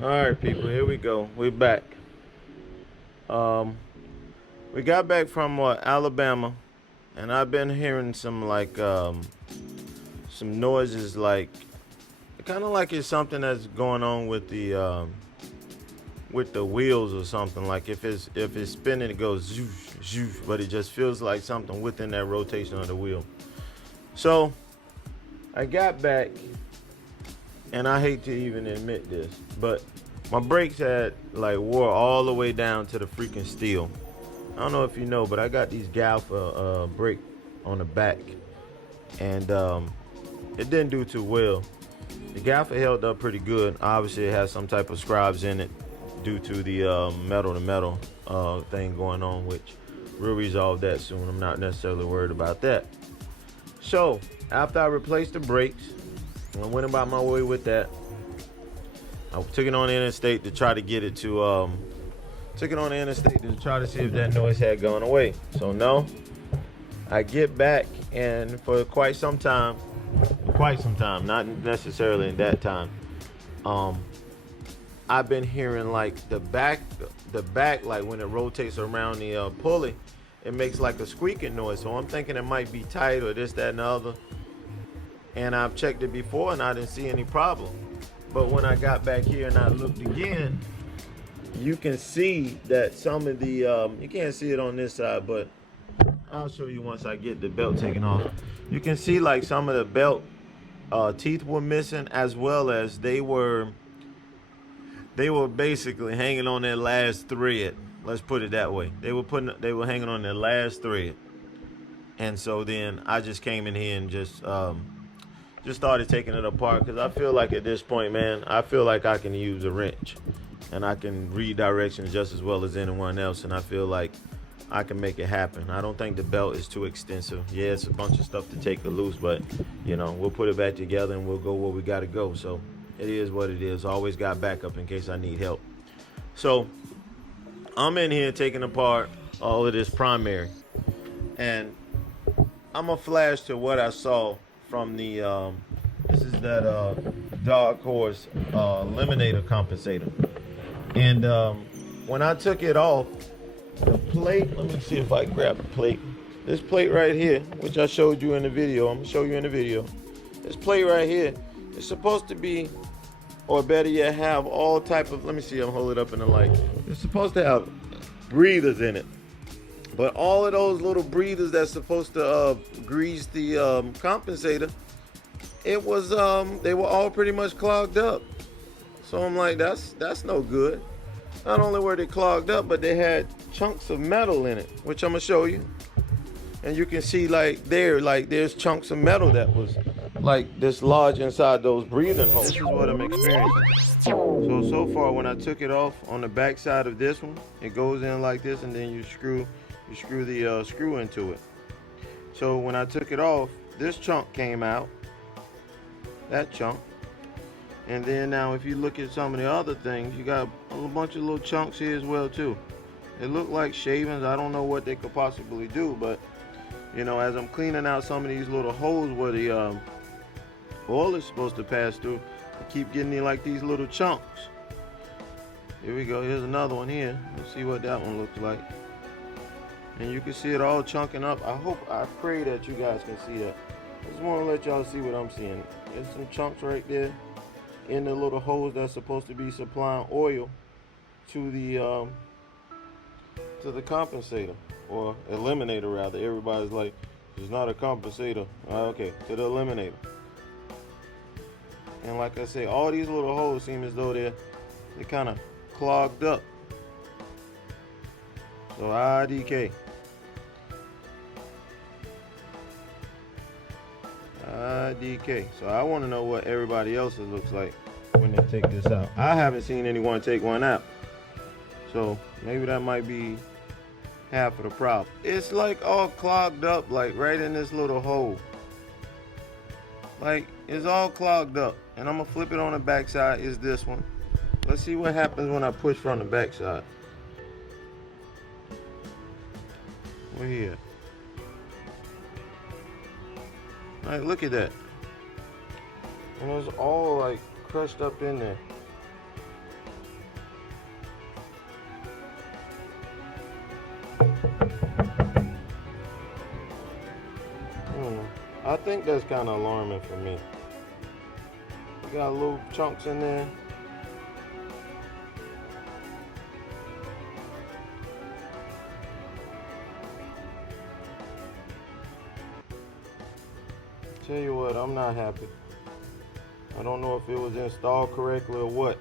All right, people, here we go. We're back. Um, we got back from Alabama, and I've been hearing some some noises, like kind of like it's something that's going on with the wheels or something. Like if it's spinning, it goes zoom, zoom, but it just feels like something within that rotation of the wheel. So I got back, and I hate to even admit this, but my brakes had like wore all the way down to the freaking steel. I don't know if you know, but I got these Galfa brake on the back, and it didn't do too well. The Galfa held up pretty good. Obviously, it has some type of scribes in it due to the metal to metal thing going on, which we'll resolve that soon. I'm not necessarily worried about that. So after I replaced the brakes, I went about my way with that. I took it on the interstate to try to get it to try to see if that noise had gone away. So no, I get back, and for quite some time, not necessarily in that time, I've been hearing like the back, like when it rotates around the pulley, it makes like a squeaking noise. So I'm thinking it might be tight or this, that, and the other. And I've checked it before, and I didn't see any problem. But when I got back here and I looked again, you can see that some of the you can't see it on this side, but I'll show you once I get the belt taken off. You can see like some of the belt teeth were missing, as well as they were basically hanging on their last thread. Let's put it that way. They were hanging on their last thread. And so then I just came in here and just started taking it apart, because I feel like at this point, man, I feel like I can use a wrench and I can read directions just as well as anyone else, and I feel like I can make it happen. I don't think the belt is too extensive. Yeah, it's a bunch of stuff to take it loose, but we'll put it back together and we'll go where we got to go. So it is what it is. Always got backup in case I need help. So I'm in here taking apart all of this primary, and I'm gonna flash to what I saw from the this is that Darkhorse Eliminator compensator. And when I took it off, the plate, let me see if I can grab the plate. This plate right here, which I showed you in the video, I'm gonna show you in the video. This plate right here is supposed to be, or better yet, have all type of, let me see, I'm holding it up in the light. It's supposed to have breathers in it. But all of those little breathers that's supposed to grease the compensator, it was they were all pretty much clogged up. So I'm like, that's no good. Not only were they clogged up, but they had chunks of metal in it, which I'm gonna show you. And you can see there's chunks of metal that was like this large inside those breathing holes. This is what I'm experiencing. So far, when I took it off on the back side of this one, it goes in like this, and then you screw the screw into it. So when I took it off, this chunk came out, that chunk. And then now if you look at some of the other things, you got a bunch of little chunks here as well too. It looked like shavings. I don't know what they could possibly do, but as I'm cleaning out some of these little holes where the oil is supposed to pass through, I keep getting like these little chunks. Here we go. Here's another one here. Let's see what that one looks like. And you can see it all chunking up. I pray that you guys can see that. I just want to let y'all see what I'm seeing. There's some chunks right there in the little holes that's supposed to be supplying oil to the compensator, or eliminator rather. Everybody's like, it's not a compensator. Okay, to the eliminator. And like I say, all these little holes seem as though they're kind of clogged up. So IDK. So I want to know what everybody else's looks like when they take this out. I haven't seen anyone take one out, so maybe that might be half of the problem. It's like all clogged up, like right in this little hole. Like it's all clogged up. And I'm gonna flip it on the back side. Is this one? Let's see what happens when I push from the back side. We're here. Like, look at that. And it's all like crushed up in there. I think that's kind of alarming for me. You got little chunks in there. Tell you what, I'm not happy. I don't know if it was installed correctly or what,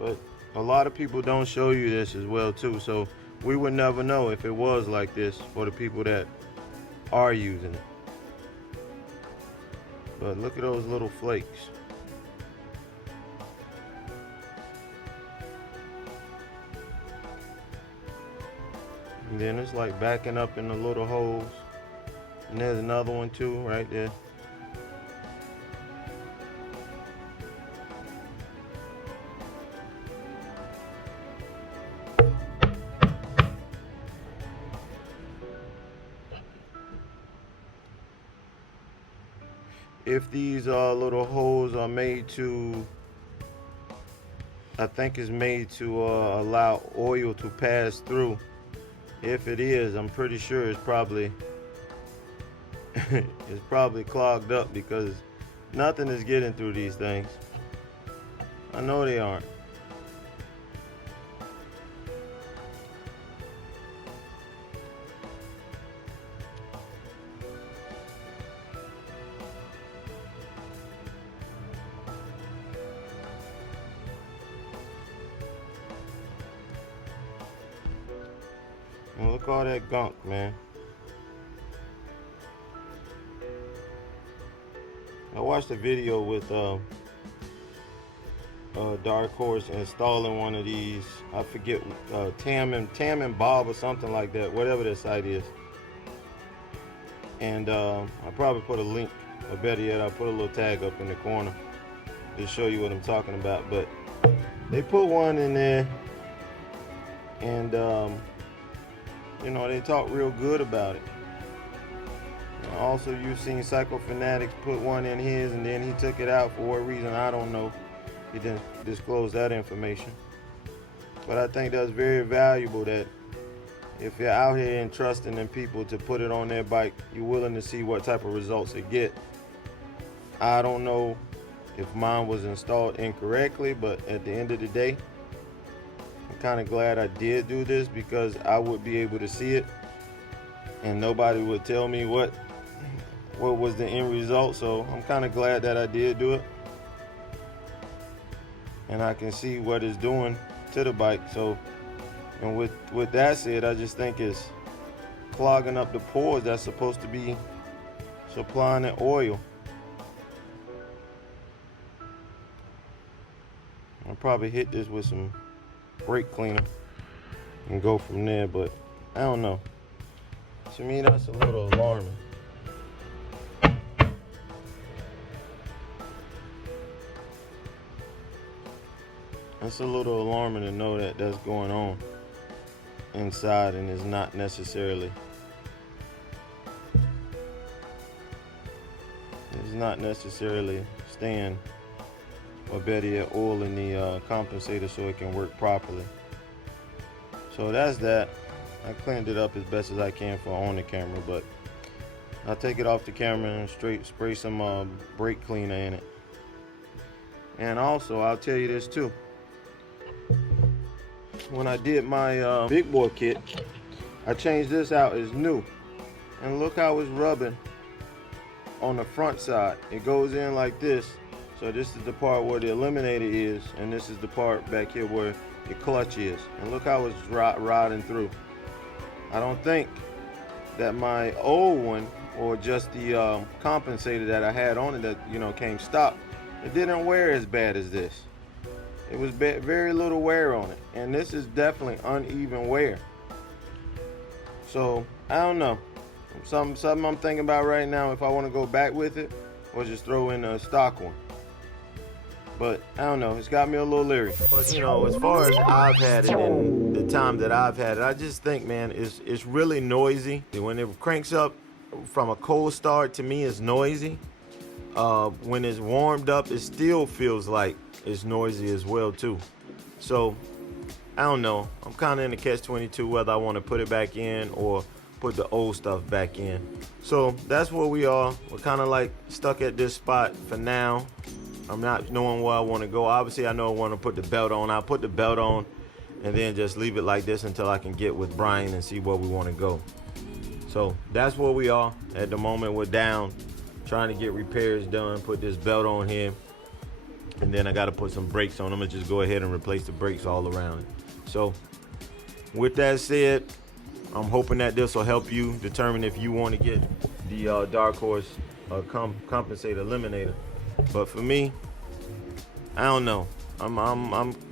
but a lot of people don't show you this as well too, so we would never know if it was like this for the people that are using it. But look at those little flakes. And then it's like backing up in the little holes. And there's another one too, right there. If these little holes are made to, I think it's made to allow oil to pass through. If it is, I'm pretty sure it's probably it's probably clogged up, because nothing is getting through these things. I know they aren't. And look all that gunk, man. I watched a video with Darkhorse installing one of these. I forget, Tam and Bob or something like that, whatever their site is. And I probably put a link, or better yet, I'll put a little tag up in the corner to show you what I'm talking about. But they put one in there, and you know, they talk real good about it. Also, you've seen Psycho Fanatics put one in his, and then he took it out for what reason, I don't know. He didn't disclose that information. But I think that's very valuable, that if you're out here and trusting in people to put it on their bike, you're willing to see what type of results it get. I don't know if mine was installed incorrectly, but at the end of the day, I'm kind of glad I did do this, because I would be able to see it and nobody would tell me what was the end result. So I'm kind of glad that I did do it, and I can see what it's doing to the bike. So, and with that said, I just think it's clogging up the pores that's supposed to be supplying the oil. I'll probably hit this with some brake cleaner and go from there, but I don't know. To me, that's a little alarming. It's a little alarming to know that that's going on inside, and is not necessarily staying, or better yet, oil in the compensator so it can work properly. So that's that. I cleaned it up as best as I can for on the camera, but I'll take it off the camera and spray some brake cleaner in it. And also, I'll tell you this too. When I did my big boy kit, I changed this out as new, and look how it's rubbing on the front side. It goes in like this. So this is the part where the eliminator is, and this is the part back here where the clutch is. And look how it's riding through. I don't think that my old one, or just the compensator that I had on it that, you know, came stock, it didn't wear as bad as this. It was very little wear on it, and this is definitely uneven wear. So I don't know. Something I'm thinking about right now, if I want to go back with it or just throw in a stock one. But I don't know, it's got me a little leery. But you know, as far as I've had it and the time that I've had it, I just think, man, it's really noisy. When it cranks up from a cold start, to me, it's noisy. When it's warmed up, it still feels like it's noisy as well too. So I don't know, I'm kind of in a catch-22 whether I want to put it back in or put the old stuff back in. So that's where we are. We're kind of like stuck at this spot for now. I'm not knowing where I want to go. Obviously, I know I want to put the belt on. I'll put the belt on and then just leave it like this until I can get with Brian and see where we want to go. So that's where we are at the moment. We're down trying to get repairs done, put this belt on here, and then I got to put some brakes on. I'm going to just go ahead and replace the brakes all around it. So with that said, I'm hoping that this will help you determine if you want to get the Darkhorse Compensator Eliminator. But for me, I don't know. I'm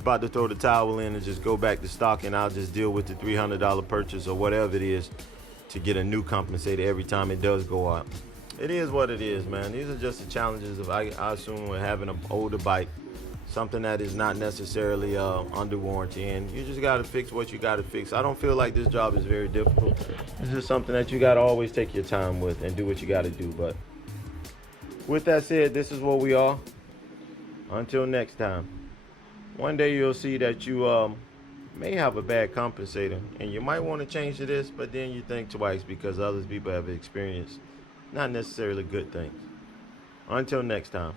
about to throw the towel in and just go back to stock, and I'll just deal with the $300 purchase or whatever it is to get a new compensator every time it does go out. It is what it is, man. These are just the challenges of I assume with having an older bike, something that is not necessarily under warranty, and you just got to fix what you got to fix. I don't feel like this job is very difficult. It's just something that you got to always take your time with and do what you got to do. But with that said, this is what we are. Until next time. One day you'll see that you may have a bad compensator and you might want to change to this, but then you think twice because other people have experienced not necessarily good things. Until next time.